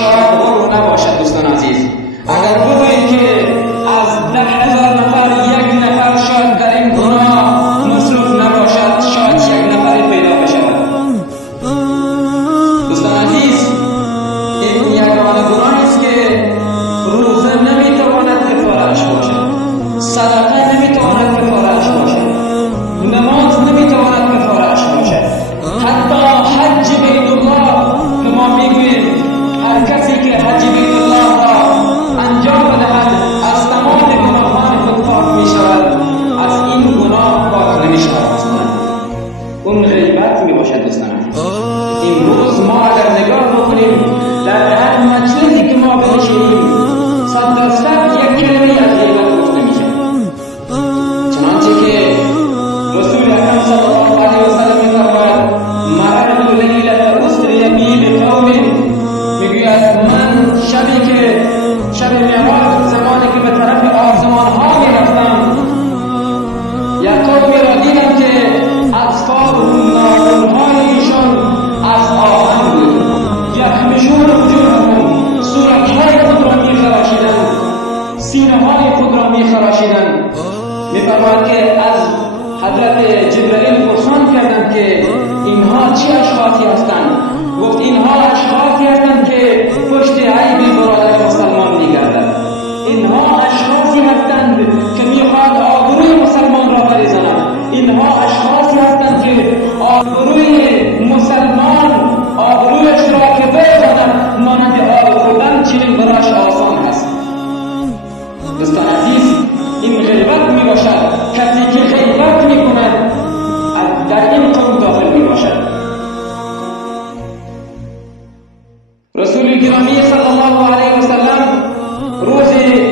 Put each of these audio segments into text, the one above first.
شاید غرور نباشد دوستان عزیز. اگر بگویید که از 10,000 نفر 1 نفر شاید در این گناه مصروف نباشد، شاید 1 نفر پیدا بشود. دوستان عزیز، این یگانه گناهی است که روزه نمیتواند کفاره‌اش باشد، صدقه نمیتواند کفاره‌اش باشد، نماز نمیتواند کفاره‌اش باشد، حتی حج بیت الله که ما میگوییم هر کسی که حج بیت الله را انجام بدهد از تمام گناهان خود پاک میشود، از این گناه پاک نمیشود. اون غیبت میباشد دوستان. امروز ما اگر نگاه بکنیم در هر مجلسی که ما بنشینیم 100% یک کلمه از غیبت گفته میشه، چنانچه که رسول اکرم صلی الله علیه و سلم میفرماید مررت لیلة اسری بی بقوم، میگوید من شبی که شب معراج زمانی که به طرف آسمان ها میرفتم یک قومی را دیدم که اظفارهم ناخن‌هایشان از آهن بود، یخمشون وجوههم، صورتهای خود را میخراشیدند، سینه‌های خود را میخراشیدند. میفرماید که از حضرت جبرائیل پرسان کردند که اینها چه اشخاصی هستند؟ گفت اینها اشخاصی هستند که پشت عیب برادر مسلمان میگردند، اینها اشخاصی هستند که میخواد آبروی مسلمان را بریزند، اینها اشخاصی هستند که آبروی مسلمان آبرویش را که بریزند مانند آب خوردن چنین براش آسان هست. دوستان عزیز، این غیبت می باشد. کسی که غیبت می کند در این قوم داخل می باشد. رسول گرامی صلی الله علیه و سلم روزی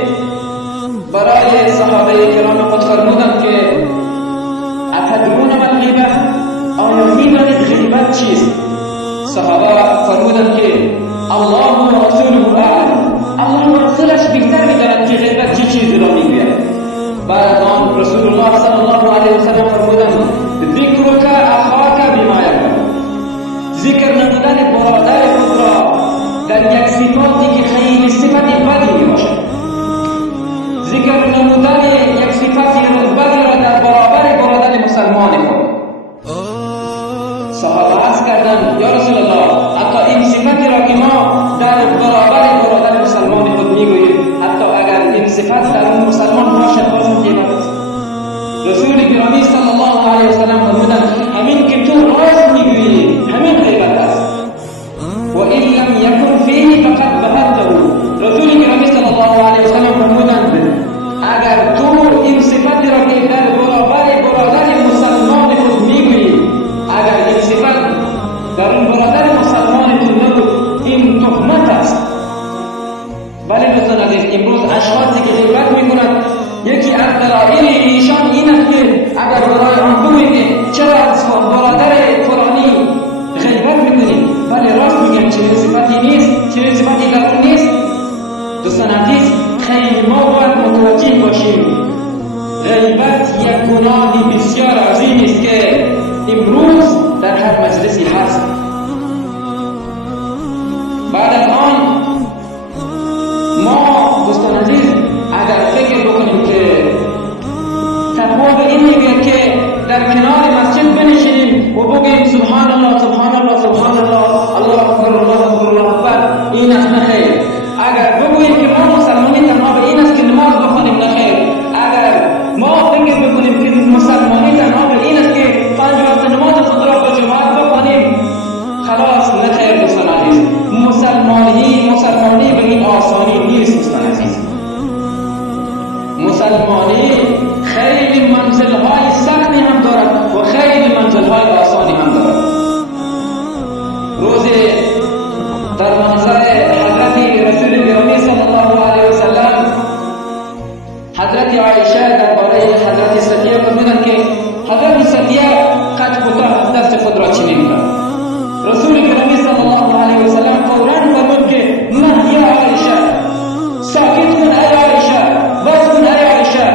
برای صحابه کرام خود فرمودند که اتدرون ما الغیبه، آیا می‌دانید غیبت چیست؟ صحابه فرمودند که الله و رسوله اعلم، الله و رسولش بهتر می‌دانند که غیبت چه چیزی را میگوید. بعد آن رسول الله صلی الله علیه و سلم فرمودند ذکرک اخاک بما یکره، ذکر نمودن برادر خود را در یک صفاتی که خیلی صفت بدی میباشد، ذکر نمودن یک صفتی بدی را در برادر مسلمان خود. صحابه عرض کردند یا رسول الله، حتی این صفتی را که ما در برادر مسلمان خود میگوییم، حتی اگر این صفت در اون مسلمان باشد بازم غیبت است. رسول گرامی صلی الله علیه و سلم فرمودند همین که تو راست میگویی همین غیبت است، و این لم یکن فیه فقد بهته. رسول گرامی صلی الله علیه و سلم فرمودند اگر تو این صفت را که در برادر مسلمان خود میگویی، اگر این صفت در اون برادر مسلمان خود نبود، این تهمت است. ولی دوستان عزیز، امروز اشخاصی که غیبت میکنند، یکی از دلایل ایشان این است که اگر برای آن بگویید چرا از برادر فلانی غیبت میکنید، ولی راست میگن چنین صفتی نیست، چنین صفتی در اون نیست. دوستان عزیز، خیلی ما باید متوجه باشیم غیبت یک گناه بسیار عظیم است که امروز در هر مجلسی هست. بعد از آن ما دوستان عزیز اگر فکر بکنیم که تقوا به این میگه که در کنار مسجد بنشینیم و بگیم سبحان الله سبحان الله سبحان الله الله اکبر الله اکبر الله اکبر، این است نخیر. اگر بگوییم که ما مسلمانی تنها به این است که نماز بخونیم، نخیر. اگر ما فکر بکنیم که مسلمانی تنها به این است که 5 وقت نماز خود را با جماعت بخونیم، خلاص نخیر. دوستان عزیز، مسلمانی به این آسانی نیست. دوستان عزیز، مسلمانی خیلی منزل‌های سختی هم دارد و خیلی منزل‌های آسانی هم دارد. روزی در منظر حضرت رسول گرامی صلی الله علیه و سلم حضرت عایشه درباره حضرت صفیه فرمودند که حضرت صفیه قد کوتاه دست خود را چنین کرد. رسول گرامی صلی الله علیه و سلم فوراً فرمود که نه یا عایشه، ساکت کن ای عایشه، بس کن ای عایشه،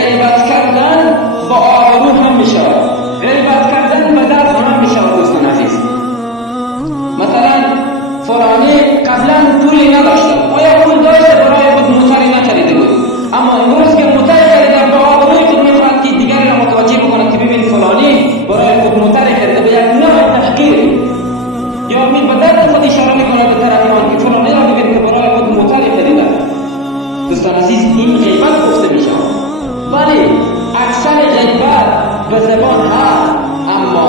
غیبت کردن با آبرو هم میشه، غیبت کردن به درد هم میشه دوستان عزیز. مثلا فلانی قبلا پولی نداشته، آیا پول داشته برای خود موتری نخریده بود، اما امروز که موتر خریده با آبروی خود میخواهد که دیگری را متوجه بکند که ببین فلانی برای خود موتر خریده، به یک نوع تحقیر یا امید به درد خود اشاره میکند به طرفیان که فلانی را ببین که برای خود موتر خریده. دوستان عزیز این غیبت گفته میشه، ولی اکثر غیبت به زبان هست، اما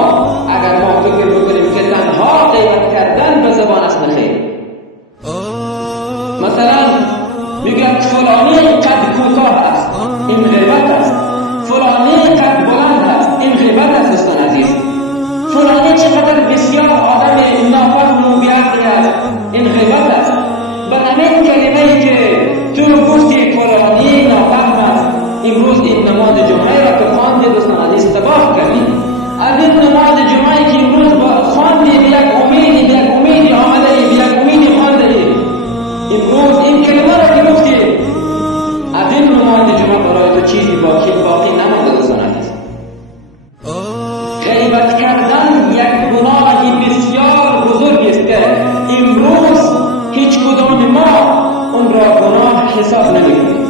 اگر ما فکر بکنیم که تنها غیبت کردن به زبان است نخیر. مثلا میگن فلانی قد کوتاه است، این غیبت است. فلانی قد بلند است، این غیبت است دوستان عزیز. فلانی چقدر بسیار آدم نافهم و بیعقلی است، این غیبت است. به همین کلمه‌ای که تو گفتی فلانی نافهم است، امروز این نماز جمعه را که خواندی دوستان عزیز تباه کردی. از این نماز جمعه که امروز خواندی به یک امیدی آمده ای، به یک امیدی خوانده ای، امروز این کلمه را که گفتی از این نماز جمعه برای تو چیزی باقی نمانده دوستان عزیز. غیبت کردن یک گناهی بسیار بزرگی است که امروز هیچ کدام ما اون را گناه حساب نمی‌کنیم.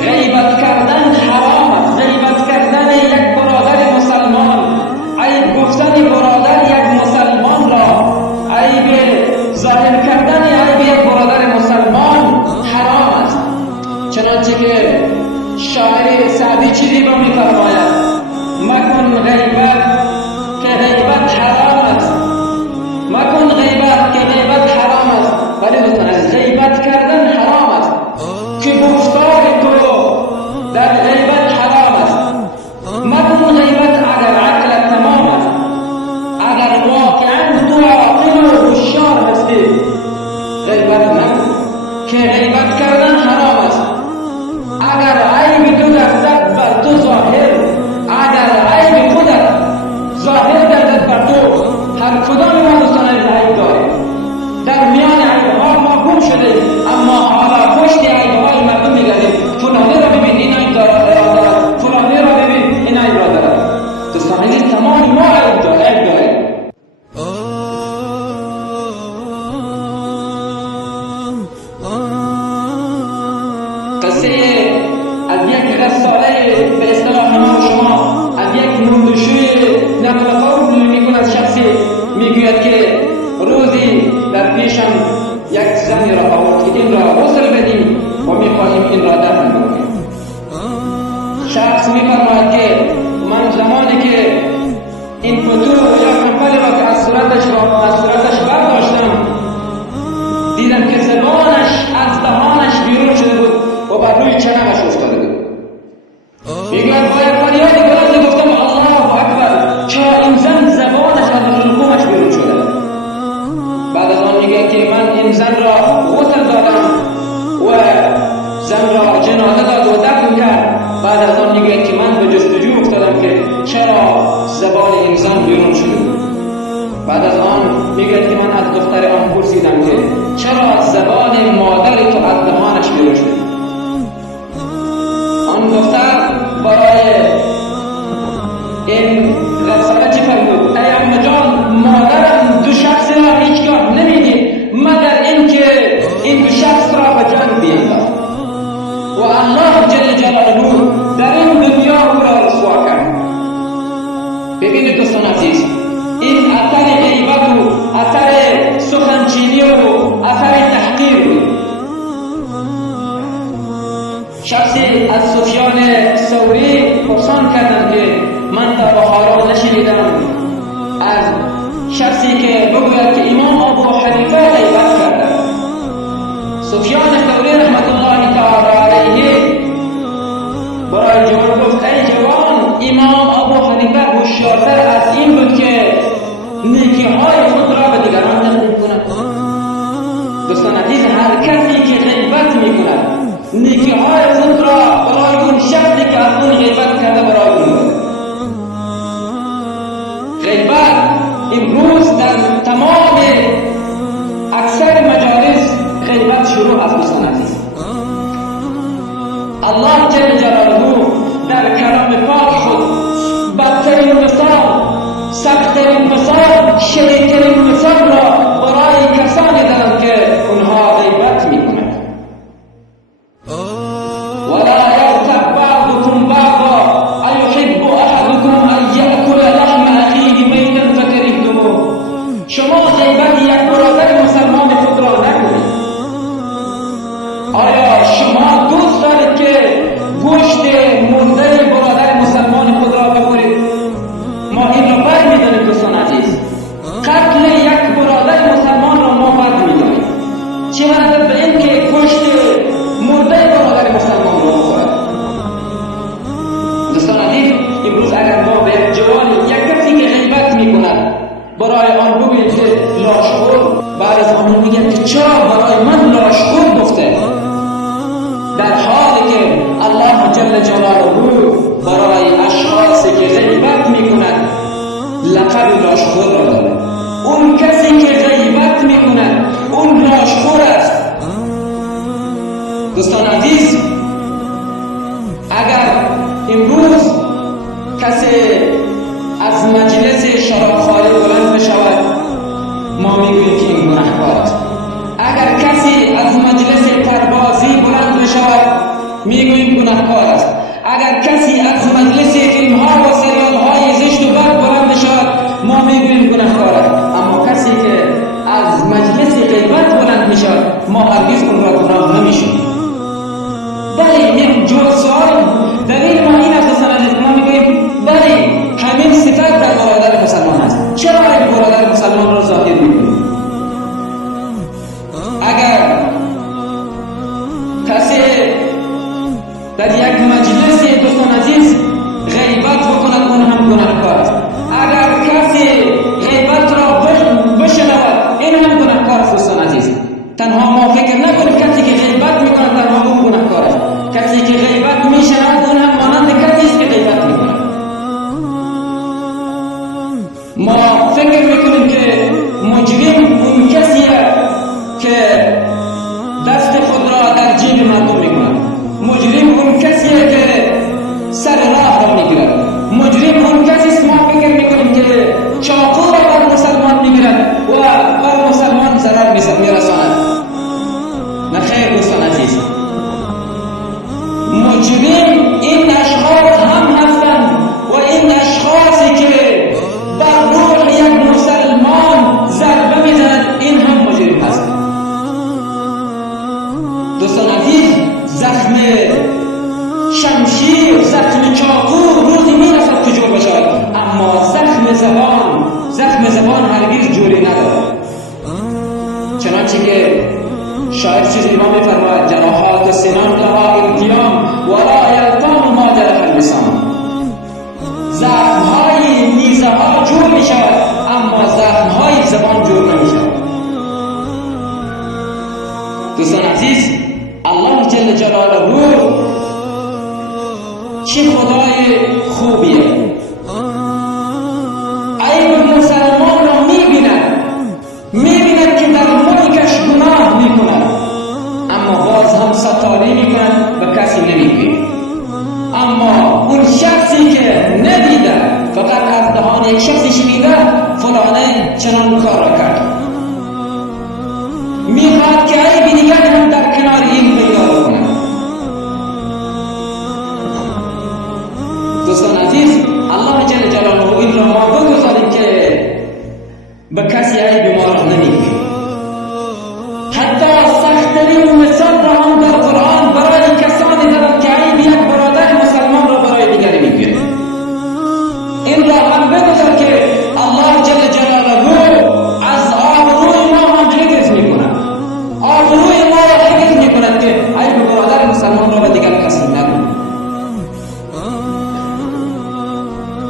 غیبت کردن حرام است. غیبت کردن یک برادر مسلمان، عیب گفتن برادر یک مسلمان را، عیب ظاهر کردن عیب یک برادر مسلمان حرام است. چنانچه که شاعر سعدی چیزی را می‌فرماید: مکن غیبت که غیبت حرام است، مکن غیبت که غیبت حرام است. ولی دوستان از غیبت کردن حرام است که گفتار تو در غیبت حرام است. مکن غیبت اگر عقلت تمام است، اگر واقعا تو عاقل و هوشیار هستی، غیبت نکن که غیبت کردن حرام است. اگر عیب تو گردد بر تو ظاهر، اگر عیب خودت ظاهر گردد بر تو، هر کدام ما دوستان عیب داریم، در میان عیب‌ها ما گم شده، اما حالا پشت عیب‌های مردم می‌گردیم. فلانی را ببین این عیب دارد، فلانی را ببین این عیب را دارد. دوستان عزیز تمام ما عیب داریم. قصه از یک رساله به اصطلاح ما و شما از یک مردشوی نقل قول میکند. شخصی میگوید که روزی در پیشم یک زنی را آورد که این را غسل بدیم و میخواهیم این را دفن کنیم. شخص میفرماید که من زمانی که این پتو یا کمپلی را که از صورتش برداشتم، دیدم که زبانش از دهانش بیرون شده بود و بر روی چنمش افتاده بود. میگوید با یک فریاد بلند گفتم الله اکبر، چرا این زن زبانش از حلقومش بیرون شده. بعد از آن میگه که من این زن را غسل دادم و زن را جنازه داد و دفن کرد. بعد از آن میگه که من به جستجو افتادم که چرا زبان این زن بیرون شده. بعد از آن میگه که من از دختر آن پرسیدم که چرا زبان مادر تو از دهانش بیرون شده. آن دختر برای این رساله چی فرمود؟ ای عمه جان، مادرم دو شخص را هیچگاه نمیدید مگر اینکه این دو شخص را به جنگ بینداخت و الله جل جلاله در این دنیا او را رسوا کرد. ببینید دوستان عزیز، این اثر غیبت و اثر سخنچینی و اثر تحقیر بود. شخصی از سفیان ثوری پرسان کردند که من در بخارا نشنیدم از شخصی که بگوید که امام ابو حنیفه غیبت کرده. سفیان ثوری رحمت الله تعالی علیه برای جوان گفت ای جوان، امام ابو حنیفه هوشیارتر از این بود که نیکی‌های خود را به دیگران نقل کند. دوستان عزیز، هر کسی که غیبت میکند نیکی‌های خود را برای اون شخصی که از اون غیبت کرده برای اون غیبت امروز در تمام اکثر مجالس غیبت شروع از دوستان عزیز. الله جل جلاله دوستان عزیز، امروز اگر ما به یک جوان یک کسی که غیبت میکند برای آن بگوییم که لاشخور، بعد از آن میگن که چرا برای من لاشخور گفته، در حالی که الله جل جلاله برای اشخاصی که غیبت میکند لقب لاشخور را داده. اون کسی که غیبت میکند اون لاشخور است. دوستان عزیز، اگر امروز کسی از مجلس شرابخواری بلند بشود ما میگوییم که این گناهکار است. اگر کسی از مجلس پربازی بلند بشود میگوییم گناهکار است. اگر کسی از مجلس فیلم‌ها و سریال‌های زشت و بد بلند بشود ما میگوییم گناهکار است. اما کسی که از مجلس غیبت بلند میشود ما هرگز اون را گناه نمیشیم. بله، یک جور سوال دلیل ما این است که ما میگوییم بله همین صفت در برادر مسلمان است. چرا این برادر مسلمان را ظاهر میکنیم؟ اگر کسی در یک مجلس دوستان عزیز غیبت بکند اون هم گناهکار است. اگر کسی غیبت را بشنود این هم گناهکار است. دوستان عزیز، تنها ما فکر نکنیم کسی که غیبت میکند تنها اون گناهکار است. کسی که غیبت میشنود اون هم مانند کسی است که غیبت میکند. ما فکر میکنیم که مجرم اون کسیه که دست خود را در جیب مردم میکند. مجرم اون کسیه که سر راه را میگیرد. مجرم اون کسی است ما فکر میکنیم که چاقو را بر مسلمان میگیرد و بر مسلمان ضرر میرساند. نخیر دوستان عزیز، مجرم این اشخاص هم هستند و این اشخاصی که بر روح یک مسلمان ضربه میزند این هم مجرم هست. دوستان عزیز، زخم شمشیر، زخم چاقو روزی میرسد که جور بشود، اما زخم زبان هرگز جوری ندارد. چنانچه که شاعر چیزی ما میفرماید جراحات سنان لها التیام ولا یلتام ما جرح اللسان. زخمهای نیزه ها جور می شود اما زخمهای زبان جور نمی شود. دوستان عزیز، الله جل جلاله چه خدای خوبیه. عیب مسلمان را میبیند که در ملکش گناه میکند اما باز هم ستاری میکند و کسی نمیگوید. اما اون شخصی که ندیده فقط از دهان یک شخصی شنیده فلانه چنان کار را کرد، میخواد که عیب دیگر هم در کنار این پیدا کند. دوستان عزیز، الله جل جلاله این را ما بگذاریم که به کسی عیب ما را نمیگوید. حتی سخت‌ترین مثال را هم در قرآن برای کسانی دارد که عیب یک برادر مسلمان را برای دیگری میگوید. این را هم بگذار که الله جل جلاله از آبروی ما هم حفظ میکند. آبروی ما را حفظ میکند که عیب برادر مسلمان را به دیگر کسی نگوید.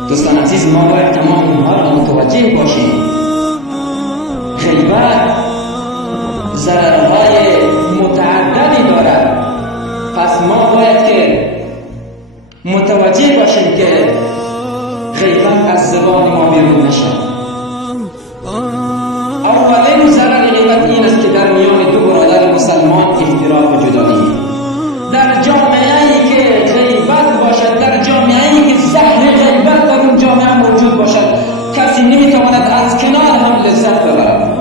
دوستان عزیز، ما باید تمام اینها را متوجه باشیم. غیبت ضررهای متعددی دارد، پس ما باید که متوجه باشیم که غیبت از زبان ما بیرون نشود. اولین ضرر غیبت این است که در میان دو برادر مسلمان اختلاف و جدایی. در جامعه‌ای که غیبت باشد، در جامعه‌ای که زهر غیبت در اون جامعه موجود باشد، کسی نمیتواند از کنار هم لذت ببرد.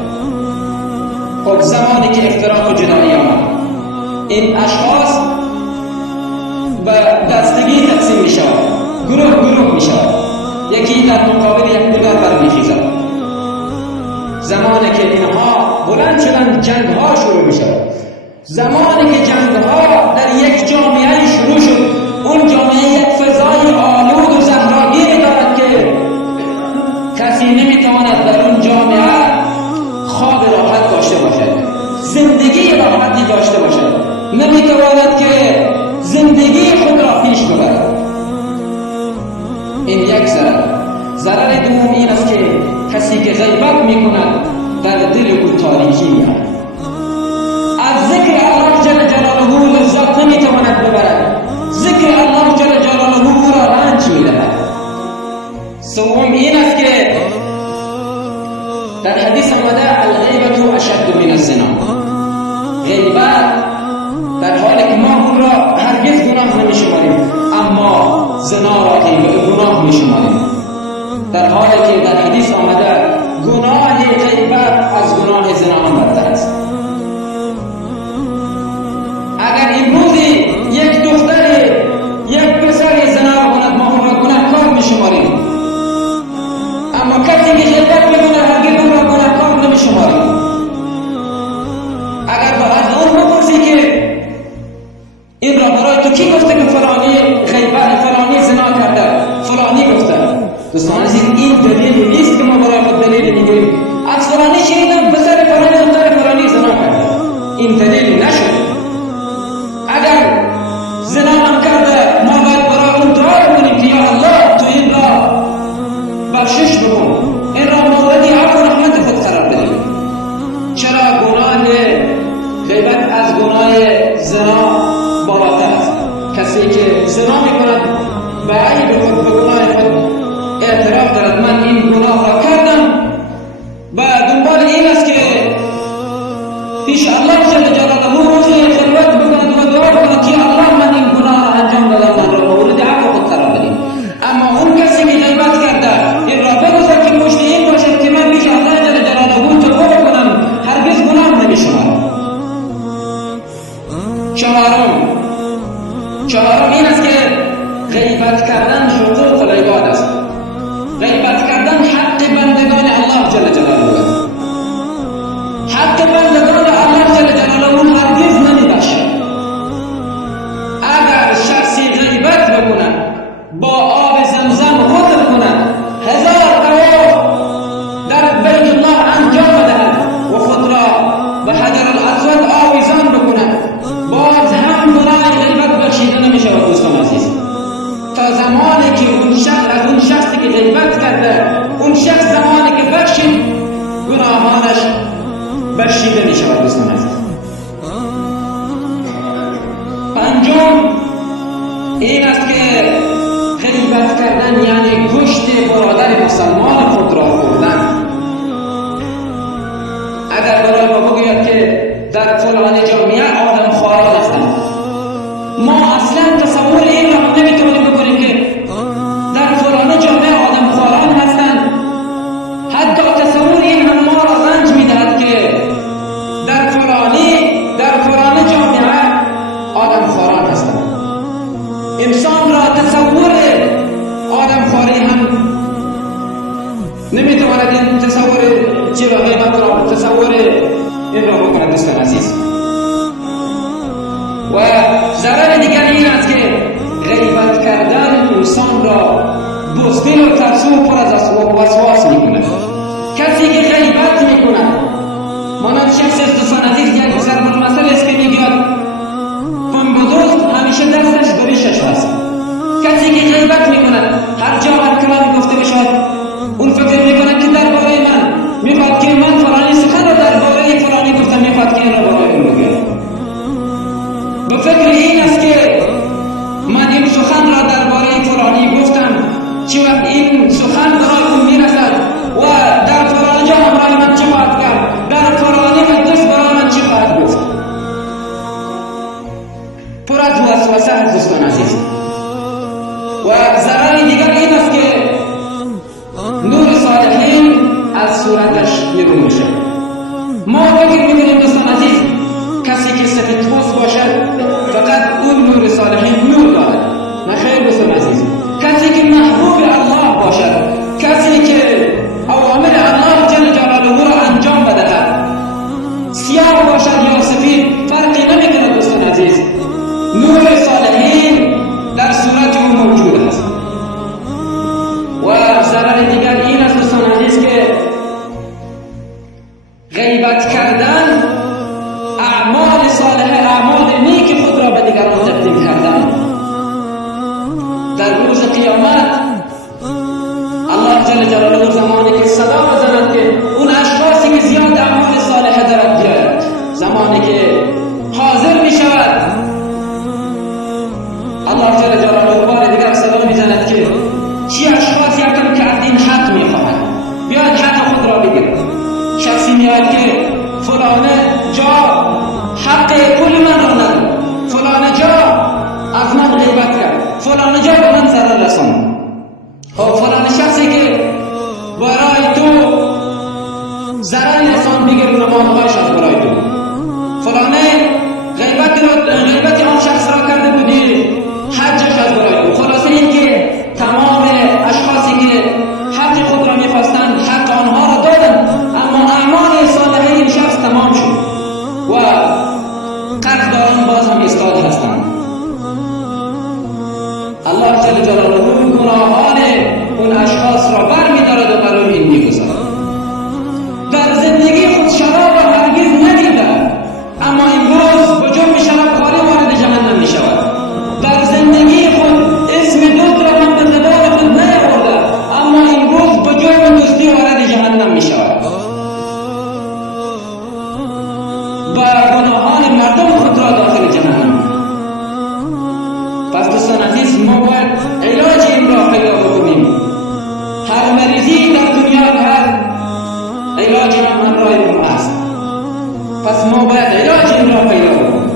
خب زمانی که اختلاف و جدایی آمد، این اشخاص به دستگی تقسیم می شود، گروه می شود، یکی در مقابل یکدیگر برمیخیزد. زمانی که اینها بلند شدند جنگ ها شروع می شود. زمانی که جنگ ها در یک جامعه شروع شد، اون جامعه یک فضای آلود و زهراگیری دارد که کسی نمیتواند در اون جامعه خواب راحت داشته باشد، زندگی راحتی داشته باشد، نمیتواند که زندگی خود را پیش ببرد. این یک ضرر دوم این است که کسی که غیبت میکند در دل او تاریکی میاد، از ذکر الله جل جلاله لذت نمیتواند ببرد، ذکر الله جل جلاله او را رنج میدهد. سوم این است که در حدیث آمده الغیبت اشد من الزنا، غیبت در حالی که ما اون را هرگز گناه نمیشماریم اما زنا را گناه میشماریم، در حالی که در حدیث آمده گناه غیبت از گناه زنا هم بدتر است. اگر امروزی یک دختر یک پسر زنا را کند ما اون را گناهکار میشماریم، اما کسی که غیبت میکنه هرگز اون را گناهکار نمیشماریم. اگر از اون بپرسی که این را برای تو کی گفته که فلانی غیبت فلانی زنا کرده، فلانی گفته، دوستان عزیز این دلیل نیست که ما برای خود دلیل میگیریم از فلانی شنیدم پسر فلانی دختر فلانی زنا کرده، این دلیل نشد. اگر زنا هم کرده ما باید برای اون دعا کنیم که یا الله تو این را بخشش بکن، این را مورد عفو و رحمت خود قرار بدیم. چرا گناه غیبت از گناه زنا بالاتر است. کسی که زنا میکند به عیب خود به گناه خود اعتراف دارد من این گناه را کردم و دنبال این است که پیش الله جل جلاله روزی خلوت بکند و دعا کند که الله من این گناه را انجام دادم، من را مورد عفو خود قرار بدیم. اما اون کسی که غیبت کرده این را بگذار که پشت این باشد که من پیش الله جل جلاله توبه کنم هرگز گناه نمیشمارم. چهارم این است که غیبت کردن حقوق العباد است. غیبت کردن حق بندگان الله جل جلاله است. حق بندگان الله جل جلاله هرگز نمیبخشد. اگر شخصی غیبت بکند، با آب زمزم غسل کند، 1000 طواف در بیت الله انجام دهد و خود را به حجر الاسود آویزان بکند، باز هم گناه غیبت بخشیده نمیشود. دوستان عزیز تا زمانی که اون شخصی که غیبت کرده اون شخص زمانی که بخشید گناهانش بخشیده میشود. دوستان عزیز پنجم این است که غیبت کردن یعنی گوشت برادر مسلمان خود را خوردن. اگر برای ما بگوید که در فلان جامعه آدم خواران هستند، ما اصلا تصور این را نمیتونیم بکنیم که در فلان جامعه آدم خواران هستند. حتی تصور این هم ما را رنج میدهد که در فلان جامعه آدم خواران هستند. انسان را تصور آدم خواری هم نمیتواند این تصور جراحی را تصور این را بکند. دوستان عزیز و ضرر دیگر این است که غیبت کردن انسان را بزدل و ترسو پر از وسواس میکند. کسی که غیبت میکند مانند شخص است. دوستان عزیز یک ضرب المثل است که میگوید دوست همیشه دستش به ریشش هست. کسی که غیبت میکند هر جا هر کلامی گفته بشود اون فکر میکند که درباره من میخواد که من فلانی سخن را درباره فلانی گفتم، میخواد که این را برای اون بگویم. به فکر این است که من این سخن را درباره فلانی گفتم، چه وقت این سخن برای اون میرسد و در فلان جا برای من چه خواهد کرد، در فلانی مجلس برای من چه خواهد گفت. پر از وسوسه است. دوستان عزیز و ضرر دیگر این است که نور صالحین از صورتش بیرون میشه. ما فکر میکنیم دوستان عزیز کسی که سفید پوست باشد فقط اون نور صالحین نور دارد. نه خیر دوستان عزیز، کسی که محبوب الله باشد، کسی که اوامر الله جل جلاله را انجام بدهد، سیاه باشد یا سفید فرقی نمیکنه. دوستان عزیز نور صالحین در صورت او موجود است. و ضرر دیگر این است دوستان عزیز که غیبت کردن اعمال صالحه، اعمال نیک خود را به دیگران تقدیم کردن. در روز قیامت جل جلاله زمانی که صدا بزند که اون اشخاصی که زیاد اعمال صالحه دارد بیاید، زمانی که حاضر می شود الله جل جلاله بار دیگر صدا می زند که چی اشخاصی هستند که از این حق می خواهند بیاید حق خود را بگیرد. شخصی میاد که فلانه جا حق کل من را نداد، فلانه جا از من غیبت کرد، فلانه جا به من ضرر رساند. خب فلانه شخصی که برای تو ضرر رساند بگیر نمازهایش از برای تو، فلانه غیبت آن شخص را کرده بودی حجش از برای تو. خلاصه این که تمام اشخاصی که حق خود را می‌خواستند حق آنها را دادند، اما اعمال صالحه این شخص تمام شد و قرضداران باز هم ایستاده هستند. الله جل جلاله گناهان اون اشخاص را برمی‌دارد و برای این می‌گذارد. در زندگی خود شراب را هرگز ندیده، اما امروز به جرم شرابخواری وارد جهنم می‌شود. در زندگی خود اسم دوست را هم به زبان خود نیاورده، اما امروز به جرم دوستی وارد جهنم می‌شود. با گناهان مردم خود را داخل جهنم. پس دوستان عزیز، ما باید علاج این را پیدا بکنیم. هر مریضی در دنیا هست علاج هم همراه اون است. پس ما باید علاج این را پیدا بکنیم.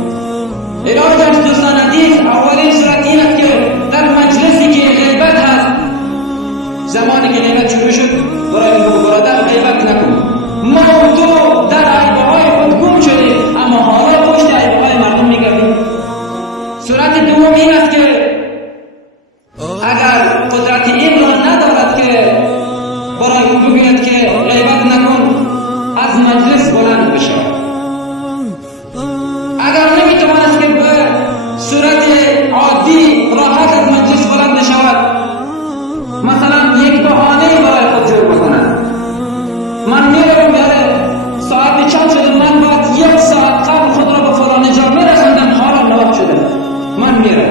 علاجش دوستان عزیز اولین صورت این است که در مجلسی که غیبت هست، زمانی که غیبت شروع شد برای برادر غیبت نکن. ما و تو در عیبهای خود گم شدیم، اما حالا پشت عیبهای مردم میگردیم. صورت دوم این است که اگر قدرت این را ندارد که برای او بگوید که غیبت نکن، از مجلس بلند بشود. اگر نمیتواند که به صورت عادی راحت از مجلس بلند بشود، مثلا یک بهانه برای خود جور بکند. من میرم ساعت چند شده، من باید 1 ساعت قبل خود را به فلان جا میرساندم، حالا 9 شده، من میرم.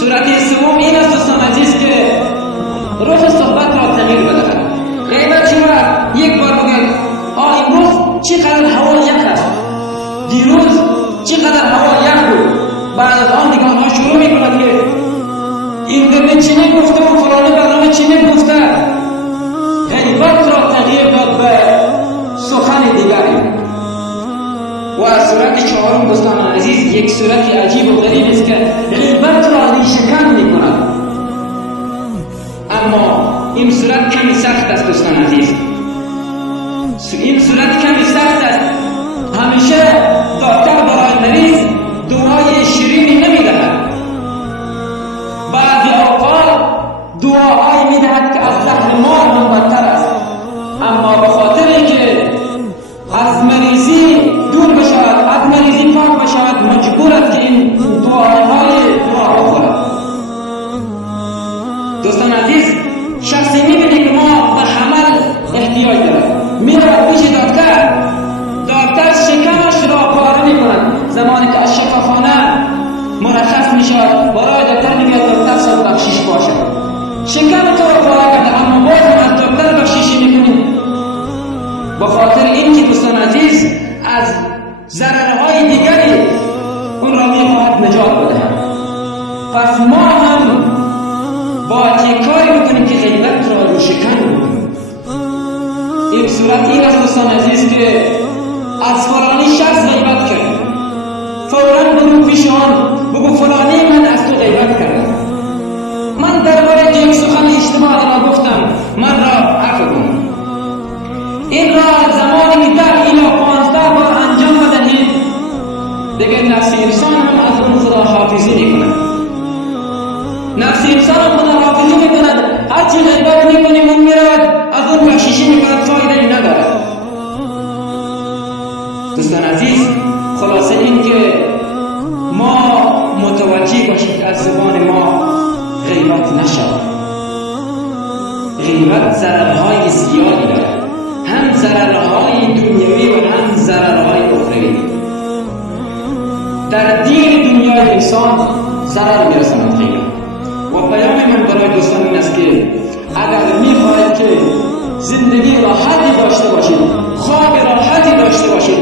صورت سوم این است دوستان عزیز که روح صحبت را تغییر بدهد. غیبت شود، یک بار بگوید امروز چقدر هوا یخ است، دیروز چقدر هوا یخ بود. بعد از آن دیگه آنها شروع میکند که اینترنت چنین گفته و فلان برنامه چنین گفته. غیبت را تغییر داد به سخن دیگری. و صورت چهارم دوستان عزیز یک صورت عجیب و غریب است که غیبت را ریشه‌کن می‌کند. اما این صورت کمی سخت است دوستان عزیز. این صورت کمی سخت است. همیشه دکتر برای مریض دعای شیرینی نمی‌دهد. بعضی اوقات دعاهایی می‌دهد که از زهر مار هم بدتر است. اما به خاطر اینکه از مریضی دور بشود، از مریضی پاک بشود، مجبور است که این دعا بخورد. دوستان عزیز، شخصی می‌بینی که ما به حمل احتیاج دارد، میرود پیش دکتر شکمش را پاره می‌کند. زمانی که از شفاخانه مرخص می‌شود، برای دکتر میگوید دکتر صاحب بخشش باشد. شکم تو را پاره کرده، اما باز از دکتر بخششی می‌کنی. به خاطر اینکه دوستان عزیز از ضررهای دیگری اون را می‌خواهد نجات بدهد. پس ما هم باید یک کاری بکنیم که غیبت را ریشه‌کن بکنیم. این صورت این است دوستان عزیز که از فلانی شخص غیبت کرد، فوراً برو پیش آن بگو فلانی من از تو غیبت کردم، من درباره یک سخن اشتباه را گفتم، من را عفو کن. این را زمانی که 10 الی 15 بار انجام بدهید، دیگر نفس انسان هم از اون خداحافظی میکند. نفس انسان هم خداحافظی میکند. هرچی غیبت میکنیم اون میرود از اون بخششی میکند، فایده‌ای ندارد. دوستان عزیز، خلاصه این که ما متوجه باشید از زبان ما غیبت نشود. غیبت ضررهای زیادی دارد، هم ضررهای دنیوی و هم ضررهای اخروی. در دین دنیای انسان ضرر میرساند غیبت. و پیام من برای دوستان این است که اگر میخواهید که زندگی راحتی داشته باشید، خواب راحتی داشته باشید،